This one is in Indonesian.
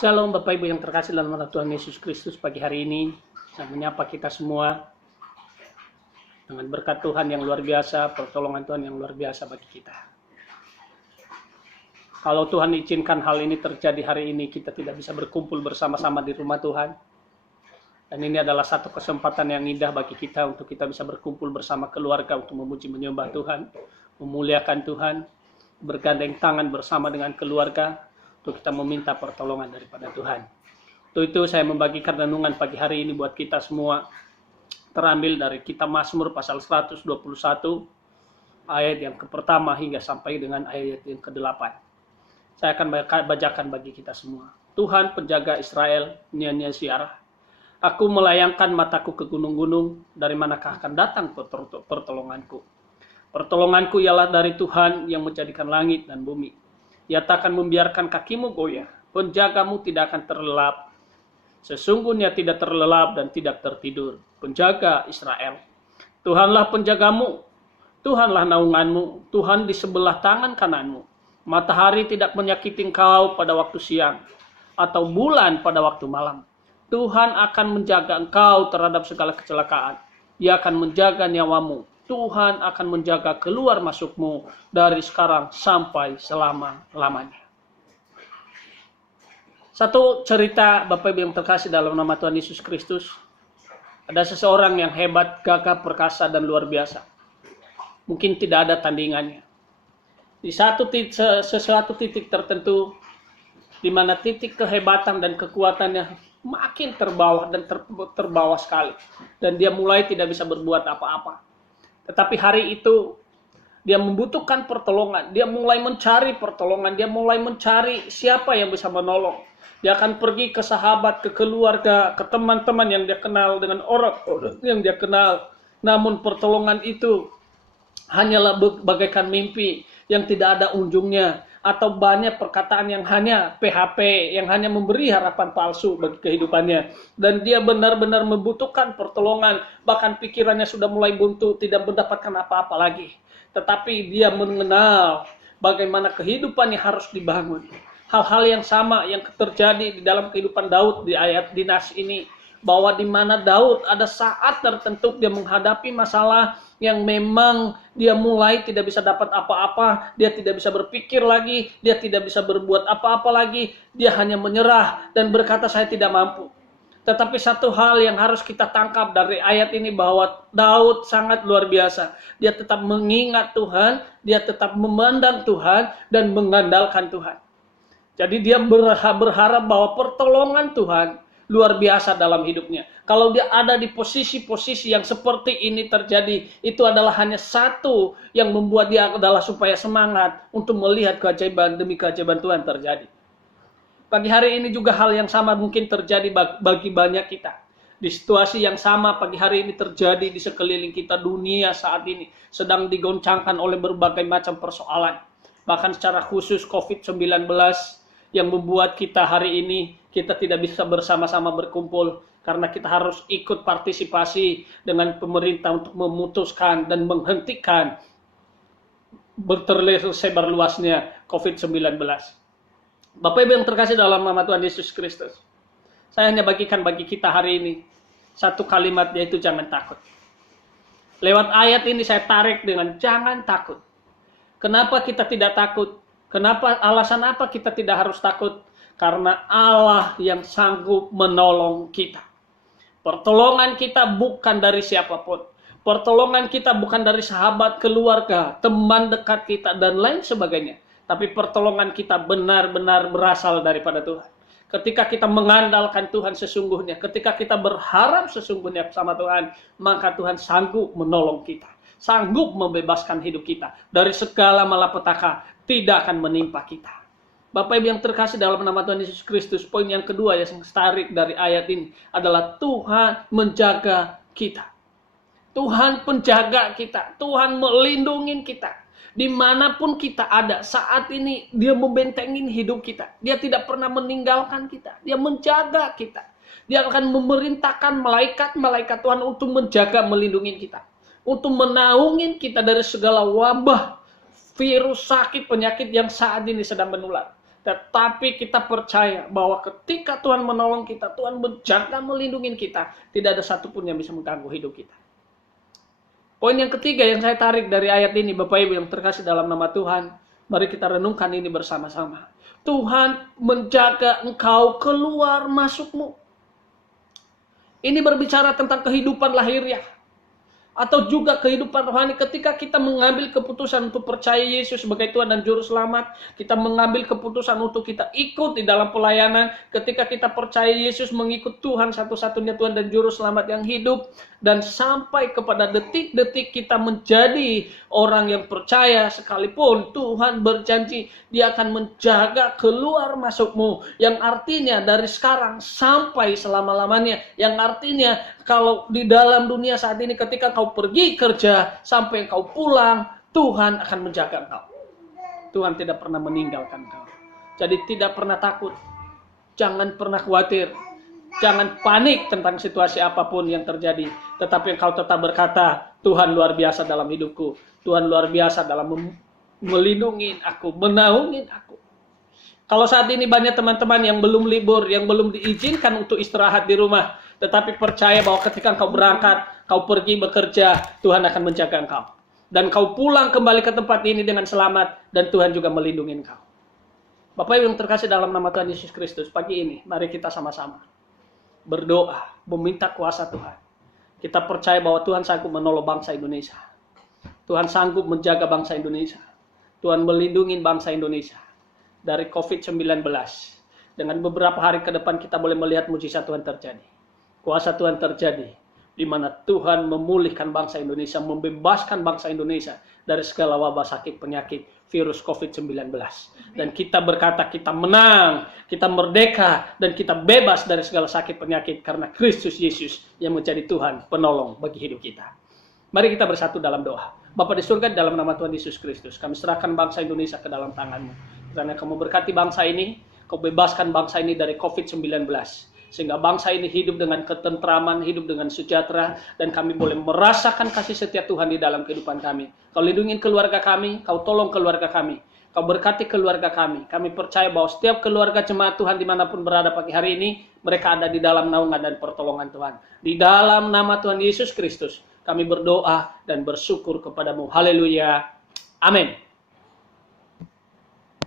Shalom Bapak Ibu yang terkasih dalam nama Tuhan Yesus Kristus. Pagi hari ini saya menyapa kita semua dengan berkat Tuhan yang luar biasa, pertolongan Tuhan yang luar biasa bagi kita. Kalau Tuhan izinkan hal ini terjadi hari ini, kita tidak bisa berkumpul bersama-sama di rumah Tuhan. Dan ini adalah satu kesempatan yang indah bagi kita untuk kita bisa berkumpul bersama keluarga untuk memuji menyembah Tuhan, memuliakan Tuhan, bergandeng tangan bersama dengan keluarga untuk kita meminta pertolongan daripada Tuhan. Untuk itu saya membagikan renungan pagi hari ini buat kita semua, terambil dari kitab Mazmur pasal 121 ayat yang pertama hingga sampai dengan ayat yang ke-8. Saya akan bacakan bagi kita semua. Tuhan penjaga Israel, nyanyian Syiarah. Aku melayangkan mataku ke gunung-gunung, dari manakah akan datang pertolonganku? Pertolonganku ialah dari Tuhan yang menjadikan langit dan bumi. Ia tak akan membiarkan kakimu goyah, penjagamu tidak akan terlelap. Sesungguhnya tidak terlelap dan tidak tertidur, penjaga Israel. Tuhanlah penjagamu, Tuhanlah naunganmu, Tuhan di sebelah tangan kananmu. Matahari tidak menyakiti engkau pada waktu siang, atau bulan pada waktu malam. Tuhan akan menjaga engkau terhadap segala kecelakaan. Ia akan menjaga nyawamu. Tuhan akan menjaga keluar masukmu dari sekarang sampai selama-lamanya. Satu cerita Bapak Ibu yang terkasih dalam nama Tuhan Yesus Kristus. Ada seseorang yang hebat, gagah, perkasa, dan luar biasa. Mungkin tidak ada tandingannya. Di sesuatu titik tertentu, di mana titik kehebatan dan kekuatannya makin terbawa dan terbawa sekali. Dan dia mulai tidak bisa berbuat apa-apa. Tetapi hari itu dia membutuhkan pertolongan. Dia mulai mencari pertolongan. Dia mulai mencari siapa yang bisa menolong. Dia akan pergi ke sahabat, ke keluarga, ke teman-teman yang dia kenal, dengan orang-orang yang dia kenal. Namun pertolongan itu hanyalah bagaikan mimpi yang tidak ada ujungnya. Atau banyak perkataan yang hanya PHP, yang hanya memberi harapan palsu bagi kehidupannya. Dan dia benar-benar membutuhkan pertolongan, bahkan pikirannya sudah mulai buntu, tidak mendapatkan apa-apa lagi. Tetapi dia mengenal bagaimana kehidupannya harus dibangun. Hal-hal yang sama yang terjadi di dalam kehidupan Daud di ayat di nas ini, bahwa di mana Daud ada saat tertentu dia menghadapi masalah yang memang dia mulai tidak bisa dapat apa-apa, dia tidak bisa berpikir lagi, dia tidak bisa berbuat apa-apa lagi, dia hanya menyerah dan berkata saya tidak mampu. Tetapi satu hal yang harus kita tangkap dari ayat ini bahwa Daud sangat luar biasa. Dia tetap mengingat Tuhan, dia tetap memandang Tuhan dan mengandalkan Tuhan. Jadi dia berharap bahwa pertolongan Tuhan luar biasa dalam hidupnya. Kalau dia ada di posisi-posisi yang seperti ini terjadi, itu adalah hanya satu yang membuat dia adalah supaya semangat untuk melihat keajaiban demi keajaiban Tuhan terjadi. Pagi hari ini juga hal yang sama mungkin terjadi bagi banyak kita. Di situasi yang sama pagi hari ini terjadi di sekeliling kita, dunia saat ini sedang digoncangkan oleh berbagai macam persoalan. Bahkan secara khusus COVID-19 yang membuat kita hari ini kita tidak bisa bersama-sama berkumpul karena kita harus ikut partisipasi dengan pemerintah untuk memutuskan dan menghentikan sebar luasnya COVID-19. Bapak Ibu yang terkasih dalam nama Tuhan Yesus Kristus, saya hanya bagikan bagi kita hari ini satu kalimat, yaitu jangan takut. Lewat ayat ini saya tarik dengan jangan takut. Kenapa kita tidak takut? Kenapa, alasan apa kita tidak harus takut? Karena Allah yang sanggup menolong kita. Pertolongan kita bukan dari siapapun. Pertolongan kita bukan dari sahabat, keluarga, teman dekat kita, dan lain sebagainya. Tapi pertolongan kita benar-benar berasal daripada Tuhan. Ketika kita mengandalkan Tuhan sesungguhnya, ketika kita berharap sesungguhnya sama Tuhan, maka Tuhan sanggup menolong kita. Sanggup membebaskan hidup kita dari segala malapetaka, tidak akan menimpa kita. Bapak Ibu yang terkasih dalam nama Tuhan Yesus Kristus, poin yang kedua yang tarik dari ayat ini adalah Tuhan menjaga kita. Tuhan penjaga kita, Tuhan melindungi kita. Dimanapun kita ada saat ini, dia membentengin hidup kita. Dia tidak pernah meninggalkan kita, dia menjaga kita. Dia akan memerintahkan malaikat-malaikat Tuhan untuk menjaga, melindungi kita. Untuk menaungin kita dari segala wabah, virus, sakit, penyakit yang saat ini sedang menular. Tetapi kita percaya bahwa ketika Tuhan menolong kita, Tuhan menjaga, melindungi kita, tidak ada satupun yang bisa mengganggu hidup kita. Poin yang ketiga yang saya tarik dari ayat ini, Bapak Ibu yang terkasih dalam nama Tuhan, mari kita renungkan ini bersama-sama. Tuhan menjaga engkau keluar masukmu. Ini berbicara tentang kehidupan lahiriah, atau juga kehidupan rohani. Ketika kita mengambil keputusan untuk percaya Yesus sebagai Tuhan dan Juru Selamat, kita mengambil keputusan untuk kita ikut di dalam pelayanan. Ketika kita percaya Yesus, mengikut Tuhan, satu-satunya Tuhan dan Juru Selamat yang hidup, dan sampai kepada detik-detik kita menjadi orang yang percaya, sekalipun Tuhan berjanji Dia akan menjaga keluar masukmu, yang artinya dari sekarang sampai selama-lamanya, yang artinya kalau di dalam dunia saat ini ketika kau pergi kerja sampai kau pulang, Tuhan akan menjaga kau. Tuhan tidak pernah meninggalkan kau. Jadi tidak pernah takut, jangan pernah khawatir, jangan panik tentang situasi apapun yang terjadi, tetapi engkau tetap berkata, Tuhan luar biasa dalam hidupku, Tuhan luar biasa dalam melindungi aku, menaungi aku. Kalau saat ini banyak teman-teman yang belum libur, yang belum diizinkan untuk istirahat di rumah, tetapi percaya bahwa ketika engkau berangkat, kau pergi bekerja, Tuhan akan menjaga engkau. Dan kau pulang kembali ke tempat ini dengan selamat, dan Tuhan juga melindungi engkau. Bapak Ibu yang terkasih dalam nama Tuhan Yesus Kristus, pagi ini mari kita sama-sama berdoa, meminta kuasa Tuhan. Kita percaya bahwa Tuhan sanggup menolong bangsa Indonesia. Tuhan sanggup menjaga bangsa Indonesia. Tuhan melindungi bangsa Indonesia dari COVID-19. Dengan beberapa hari ke depan kita boleh melihat mujizat Tuhan terjadi. Kuasa Tuhan terjadi, di mana Tuhan memulihkan bangsa Indonesia, membebaskan bangsa Indonesia dari segala wabah sakit penyakit virus COVID-19. Dan kita berkata kita menang, kita merdeka, dan kita bebas dari segala sakit penyakit karena Kristus Yesus yang menjadi Tuhan penolong bagi hidup kita. Mari kita bersatu dalam doa. Bapa di surga, dalam nama Tuhan Yesus Kristus, kami serahkan bangsa Indonesia ke dalam tangan-Mu. Karena Kamu berkati bangsa ini, Kau bebaskan bangsa ini dari COVID-19. Sehingga bangsa ini hidup dengan ketentraman, hidup dengan sejahtera, dan kami boleh merasakan kasih setia Tuhan di dalam kehidupan kami. Kau lindungi keluarga kami, Kau tolong keluarga kami, Kau berkati keluarga kami. Kami percaya bahwa setiap keluarga jemaat Tuhan dimanapun berada pagi hari ini, mereka ada di dalam naungan dan pertolongan Tuhan. Di dalam nama Tuhan Yesus Kristus, kami berdoa dan bersyukur kepadamu. Haleluya. Amin.